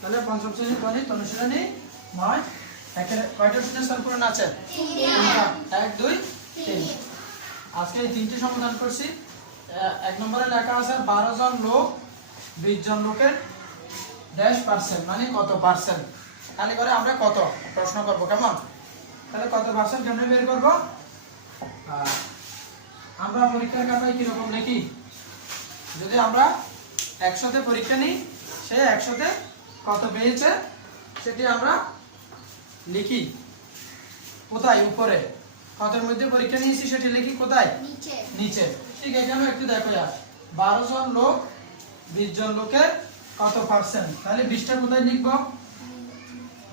তাহলে পঞ্চম শ্রেণীর গণিত অনুশীলনী 9 একের কয়টা শূন্যস্থান পূরণ আছে? 1 2 3। আজকে এই তিনটি সমাধান করছি। এক নম্বরে লেখা আছে 12 জন লোক 20 জন লোকের ড্যাশ পার্সেন্ট মানে কত পার্সেন্ট। খালি করে আমরা কত প্রশ্ন করব, কেমন? তাহলে কত পার্সেন্ট কেমনে বের করব? আমরা পরীক্ষার খাতায় কি রকম লিখি? যদি আমরা 100 তে পরীক্ষা নিই, সে 100 তে কত পেয়েছে সেটি আমরা লিখি কোথায়? উপরে। কতের মধ্যে পরীক্ষা নিয়েছি সেটি লিখি কোথায়? নিচে। ঠিক এখানেও একটু দেখো, 12 জন লোক 20 জন লোকের কত পার্সেন্ট, তাহলে 20টা কোথায় লিখবো?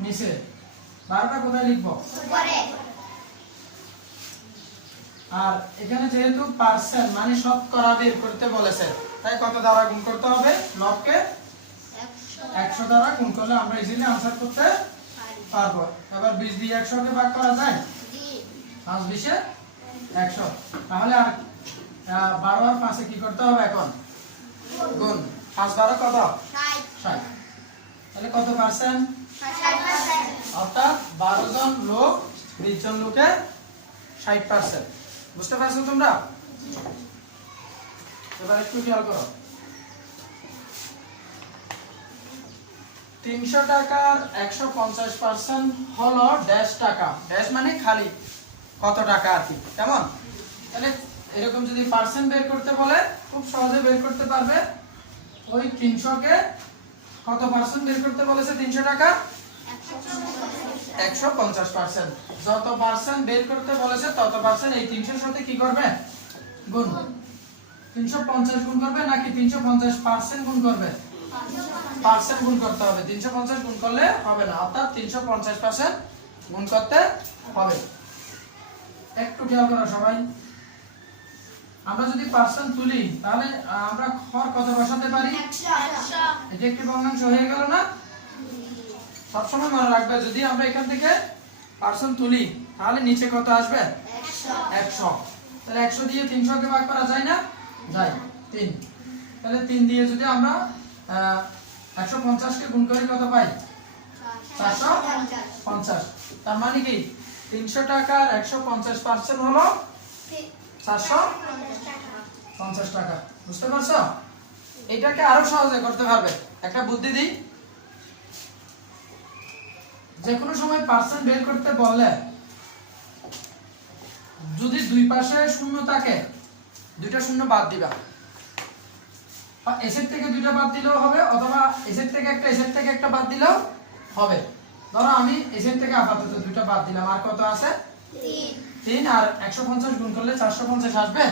নিচে। 12টা কোথায় লিখবো? উপরে। আর এখানে যেহেতু পার্সেন্ট মানে শতকরা বের করতে বলেছে, তাই কত দ্বারা গুণ করতে হবে? লবকে 100 দ্বারা গুণ করলে আমরা ইজিলি আনসার করতে পারবো। এবার 20 দিয়ে 100 কে ভাগ করা যায়? জি। 5 20 এ 100। তাহলে আর 12 আর 5 এ কি করতে হবে এখন? গুণ। 5 12 কত? 60। তাহলে কত পার্সেন্ট? 60%। অর্থাৎ 12 জন লোক 20 জন লোকের 60%। বুঝতে পারছো তোমরা? এবার একটু খেয়াল করো। 300 টাকার 150% হলো ড্যাশ টাকা। ড্যাশ মানে খালি কত টাকা আছে, কেমন? তাহলে এরকম যদি পার্সেন্ট বের করতে বলে খুব সহজে বের করতে পারবে। ওই 300 কে কত পার্সেন্ট বের করতে বলেছে? 300 টাকা 150%। যত পার্সেন্ট বের করতে বলেছে তত পার্সেন্ট এই 300 এর সাথে কি করবে? গুণ। 350 গুণ করবে নাকি 350% গুণ করবে? পার্সেন্ট গুণ করতে হবে। 350 গুণ করলে হবে না, অর্থাৎ 350% গুণ করতে হবে। একটু খেয়াল করো সবাই। আমরা যদি পার্সেন্ট তুলি তাহলে আমরা হর কত বসাতে পারি? 100। এটা একটি ভগ্নাংশ হয়ে গেল না? সবসময় মনে রাখবে, যদি আমরা এখান থেকে পার্সেন্ট তুলি তাহলে নিচে কত আসবে? 100। তাহলে 100 দিয়ে 300 কে ভাগ করা যায় না? যায়। 3। তাহলে 3 দিয়ে যদি আমরা 150 কে গুণ করি কত পাই? 450। তার মানে কি 300 টাকার 150% হলো 450 টাকা। বুঝতে পারছো? এটাকে আরো সহজে করতে পারবে। একটা বুদ্ধি দিই, যে কোনো সময় পার্সেন্ট বের করতে বললে যদি দুই পাশে শূন্য থাকে, দুইটা শূন্য বাদ দিবা। এসের থেকে দুইটা বাদ দিলেও হবে, অথবা এসের থেকে একটা বাদ দিলেও হবে। ধরো আমি এসের থেকে আপাতত দুইটা বাদ দিলাম, আর কত আছে? 3। আর 150 গুণ করলে 450 আসবে।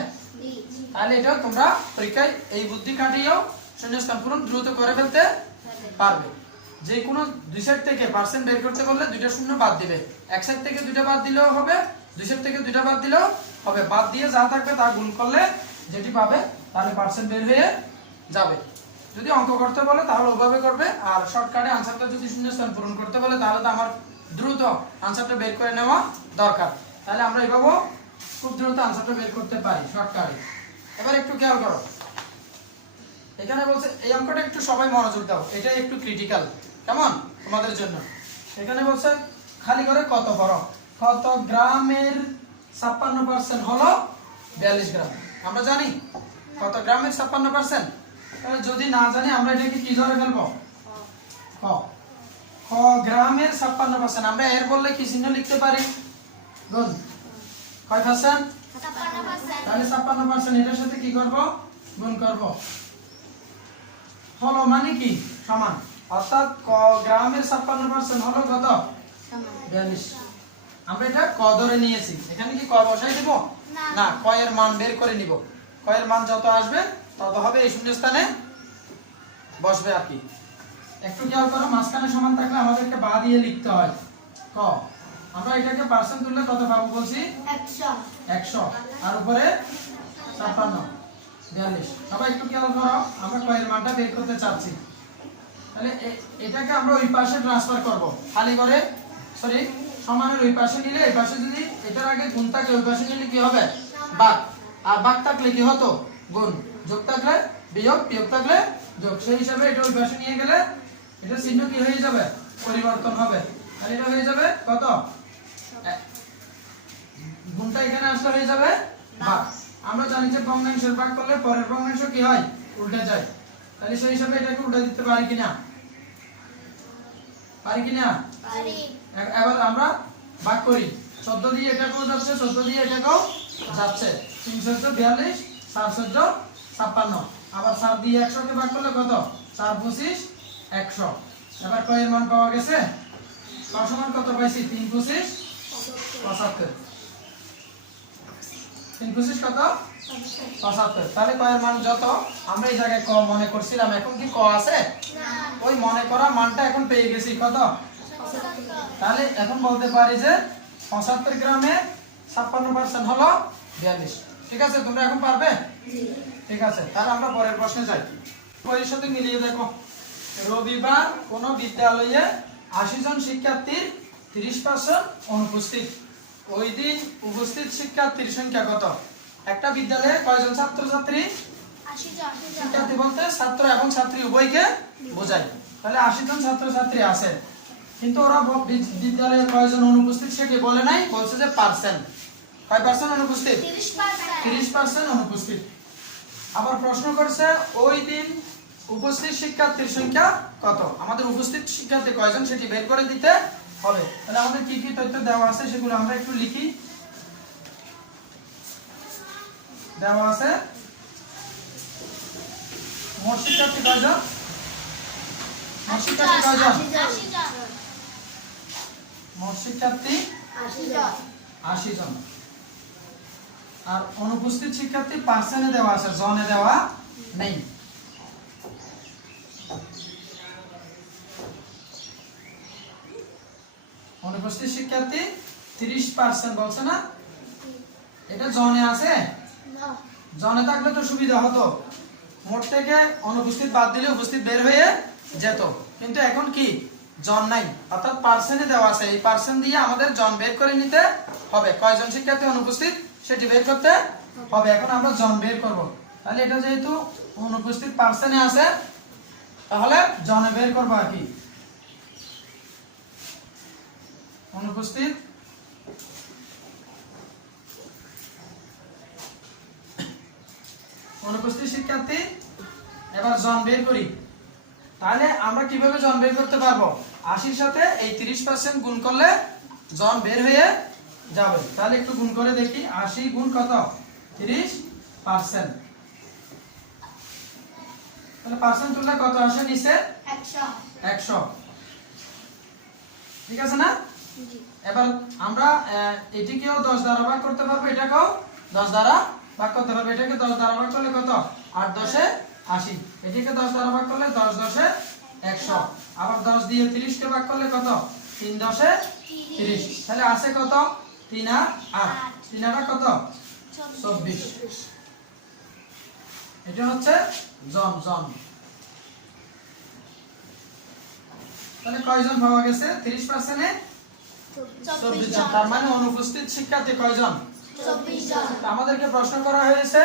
তাহলে এটা তোমরা পরীক্ষায় এই বুদ্ধি খাটিয়েও শূন্যস্থান পূরণ দ্রুত করে ফেলতে পারবে। যে কোনো দুই সাইড থেকে পার্সেন্ট বের করতে বললে দুইটা শূন্য বাদ দিবে। এক সাইড থেকে দুইটা বাদ দিলেও হবে, দুই সাইড থেকে দুইটা বাদ দিলেও হবে। বাদ দিয়ে যা থাকবে তা গুণ করলে যেটি পাবে তাহলে পার্সেন্ট বের হয়ে যাবে। যদি অঙ্ক করতে বলে তাহলে ওভাবে করবে, আর শর্টকাটে আনসারটা যদি শূন্যস্থান পূরণ করতে বলে তাহলে তো আমার দ্রুত আনসারটা বের করে নেওয়া দরকার। তাহলে আমরা এভাবে খুব দ্রুত আনসারটা বের করতে পারি শর্টকাটে। এবার একটু খেয়াল করো, এখানে বলছে এই অঙ্কটা একটু সবাই মনোযোগ দাও, এটা একটু ক্রিটিক্যাল, কেমন তোমাদের জন্য। এখানে বলছে খালি করে কত বড়, কত গ্রামের 56% হলো 42 গ্রাম। আমরা জানি কত গ্রামের 56%? তাহলে যদি না জানি আমরা এটাকে কি ধরে ফেলবো? ক। ক গ্রামের 56%। আমরা এর বললে কি চিহ্ন লিখতে পারি? গুণ। কয় পার্সেন্ট? 56%। তাহলে 56% এটার সাথে কি করব? গুণ করব। হলো মানে কি? সমান। অর্থাৎ ক গ্রামের 56% হলো কত? 42। আমরা এটা ক ধরে নিয়েছি। এখানে কি ক বসাই দেব? না, ক এর মান বের করে নিব। ক এর মান যত আসবে তত হবে এই শূন্যস্থানে বসবে আর কি। একটু খেয়াল করো, মাঝখানে সমান থাকলে আমাদেরকে বা দিয়ে লিখতে হয় ক। আমরা এটাকে পার্সেন্ট তুললে কত পাবো বলছি? 100। আর উপরে 56 42। সবাই একটু খেয়াল করো, আমরা ক এর মানটা বের করতে চাচ্ছি। তাহলে এটাকে আমরা ওই পাশে ট্রান্সফার করব। খালি করে সমানের ওই পাশে নিলে, এই পাশে যদি এটার আগে গুণ থাকে ওই পাশে নিলে কি হবে? ভাগ। আর ভাগ থাকলে কি হতো? গুণ। যোগ থাকলে বিয়োগ, বিয়োগ থাকলে যোগ। সেই হিসাবে এটা ওই পাশে নিয়ে গেলে এটা চিহ্ন কি হয়ে যাবে, পরিবর্তন হবে। তাহলে এটা হয়ে যাবে কত, গুণটা এখানে আসলে হয়ে যাবে ভাগ। আমরা জানি যে ভগ্নাংশের ভাগ করলে পরের ভগ্নাংশ কি হয়, উল্টে যায়। তাহলে সেই হিসাবে এটাকে উল্টে দিতে পারি কিনা, পারি কিনা? পারি। এবার আমরা ভাগ করি, 14 দিয়ে এটাকেও যাচ্ছে, 14 দিয়ে এটাকেও যাচ্ছে, 3 14 42, 4 14 56। আবার 4 দিয়ে 100 কে ভাগ করলে কত, 4 25 100। এবার কয়ের মান পাওয়া গেছে, ক সমান কত পাইছি, 3 25 75। 3 25 কত, 75। তাহলে কয়ের মান যত, আমরা এই জায়গায় ক মনে করছিলাম, এখন কি ক আছে, ওই মনে করা মানটা এখন পেয়ে গেছি কত। তাহলে এখন বলতে পারি যে 75 গ্রামে 56% হলো 42। ঠিক আছে, তোমরা এখন পারবে? ঠিক আছে, তাহলে আমরা পরের প্রশ্নে যাই। বইয়ের সাথে মিলিয়ে দেখো, রবিবার কোন বিদ্যালয়ে 80 জন শিক্ষার্থীর 30% অনুপস্থিত। ওই দিন উপস্থিত শিক্ষার্থীর সংখ্যা কত? একটা বিদ্যালয়ে কয়জন ছাত্রছাত্রী? 80 জন। শিক্ষার্থী বলতে ছাত্র এবং ছাত্রী উভয়কে বোঝায়। তাহলে 80 জন ছাত্রছাত্রী আছে, কিন্তু ওরা বিদ্যালয়ে কয়জন অনুপস্থিত সেটি বলে নাই, বলছে যে পার্সেন্ট। কয় পার্সেন্ট অনুপস্থিত? 30% অনুপস্থিত। আবার প্রশ্ন করছে ওই দিন উপস্থিত শিক্ষার্থীর সংখ্যা কত। আমাদের উপস্থিত শিক্ষার্থী কয়জন সেটি বের করে দিতে হবে। তাহলে আমাদের কি কি তথ্য দেওয়া আছে সেগুলো আমরা একটু লিখি। দেওয়া আছে মোট শিক্ষার্থী কয়জন, মোট শিক্ষার্থী কয়জন, 80 জন। মোট শিক্ষার্থী 80 জন। আর অনুপস্থিত শিক্ষার্থী পার্সেন্টে দেওয়া আছে, জনে দেওয়া নেই। অনুপস্থিত শিক্ষার্থী 30% বলছে না, এটা জনে আছে। জনে থাকলে তো সুবিধা হতো, মোট থেকে অনুপস্থিত বাদ দিলে উপস্থিত বের হয়ে যেত, কিন্তু এখন কি জন নাই, অর্থাৎ পার্সেন্টে দেওয়া আছে। এই পার্সেন্ট দিয়ে আমাদের জন বের করে নিতে হবে, কয়জন শিক্ষার্থী অনুপস্থিত সেটি বের করতে হবে। এখন আমরা জন বের করব। তাহলে এটা যেহেতু অনুপস্থিত পার্সেন্টে আছে, তাহলে জনে বের করব আর কি। অনুপস্থিত অনুপস্থিত শিক্ষার্থী, এবার জন বের করি। তাহলে আমরা কিভাবে জন বের করতে পারবো, 80 সাথে এই 30% গুণ করলে জন বের হয়ে যাবে। তাহলে একটু গুণ করে দেখি, 80 গুণ কত, 30%। তাহলে পার্সেন্ট তুললে কত আসে নিচে, 100। ঠিক আছে না? এবার আমরা এটিকেও 10 দ্বারা ভাগ করতে পারবো, এটাকেও 10 দ্বারা ভাগ করতে পারবো। এটাকে 10 দ্বারা ভাগ করলে কত, 8 10 80। এটিকে 10 দ্বারা ভাগ করলে 10 10 100। আবার 10 দিয়ে 30 কে ভাগ করলে কত, 3 10 30। তাহলে আছে কত, 3 আর 8, 3 আর কত, 24। এটা হচ্ছে জন জন। তাহলে কয়জন পাওয়া গেছে, 30% এ 24 জন। তার মানে অনুপস্থিত শিক্ষার্থী কয়জন, 24 জন। আমাদেরকে প্রশ্ন করা হয়েছে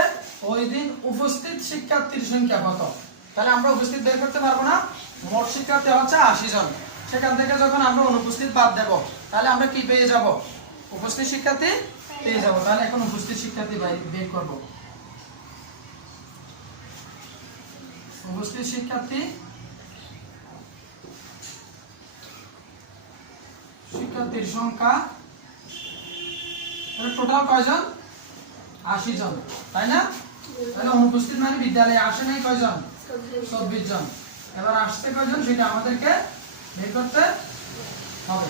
ওই দিন উপস্থিত শিক্ষার্থীর সংখ্যা কত। তাহলে আমরা উপস্থিত বের করতে পারবো না, মোট শিক্ষার্থী হচ্ছে 80 জন। সেখান থেকে যখন আমরা অনুপস্থিত বাদ দেব, তাহলে আমরা কি পেয়ে যাব, উপস্থিত শিক্ষার্থী পেয়ে যাব। তাহলে এখন উপস্থিত শিক্ষার্থী বের করব। উপস্থিত শিক্ষার্থী, শিক্ষার্থীর সংখ্যা টোটাল কয়জন, 80 জন, তাই না? তাহলে অনুপস্থিত মানে বিদ্যালয়ে আসে নাই কয়জন, 24 জন। এবার আসছে কয়জন সেটা আমাদেরকে বের করতে হবে।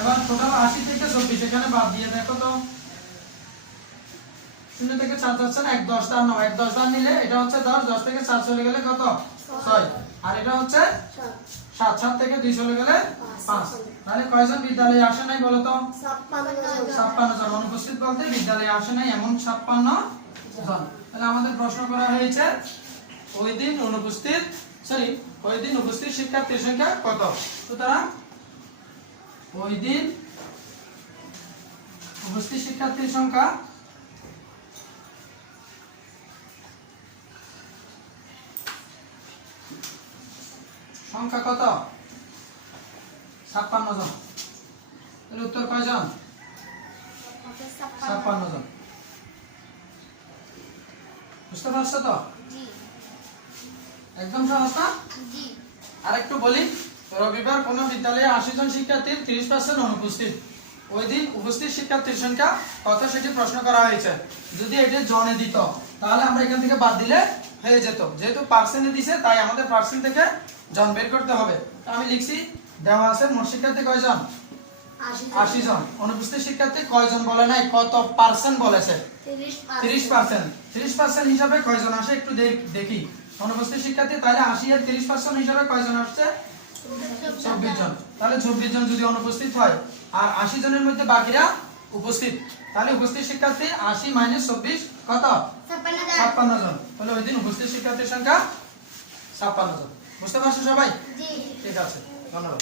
এবার টোটাল 80 থেকে 24 এখানে বাদ দিয়ে দেখো তো, 0 থেকে 4 যাচ্ছে না, 1 10 দান নাও, 1 10 দান নিলে এটা হচ্ছে 10, 10 থেকে 4 চলে গেলে কত, 6। আর এটা হচ্ছে 7, 7 থেকে 2 চলে গেলে 5। তাহলে কয়জন বিদ্যালয়ে আসে নাই বলো তো, 56 জন। অনুপস্থিত বলতে বিদ্যালয়ে আসে নাই এমন 56 জন। তাহলে আমাদের প্রশ্ন করা হয়েছে ওই দিন উপস্থিত শিক্ষার্থীর সংখ্যা কত। সুতরাং ওই দিন উপস্থিত শিক্ষার্থীর সংখ্যা সংখ্যা কত? 56 জন। তাহলে উত্তর কয়জন? 56 জন। বুঝতে পারছো তো? জি একদম সহজ না? জি আরেকটু বলি, রবিবার কোনো বিদ্যালয়ে 80 জন শিক্ষার্থীর 30% অনুপস্থিত। ওই দিন উপস্থিত শিক্ষার্থীর সংখ্যা কত সেটি প্রশ্ন করা হয়েছে। যদি এটি জনে দিত তাহলে আমরা এখান থেকে বাদ দিলে হয়ে যেত। যেহেতু পার্সেন্টে দিছে তাই আমাদের পার্সেন্ট থেকে জন বের করতে হবে। তো আমি লিখছি দেওয়া আছে মোট শিক্ষার্থী কয়জন? 80 জন। অনুপস্থিত শিক্ষার্থী কয়জন বলে নাই, কত পার্সেন্ট বলেছে? 30%। 30% হিসাবে কয়জন আসে একটু দেখি। অনুপস্থিত শিক্ষার্থী তাহলে 80 এর 30% হিসাবে কয়জন আসছে? 24 জন। তাহলে 24 জন যদি অনুপস্থিত হয় আর 80 জনের মধ্যে বাকিরা উপস্থিত, তাহলে উপস্থিত শিক্ষার্থী 80 - 24 কত? 56 জন। তাহলে ওই দিন উপস্থিত শিক্ষার্থীর সংখ্যা 56 জন। বুঝতে পারছো সবাই? জি ঠিক আছে, ধন্যবাদ।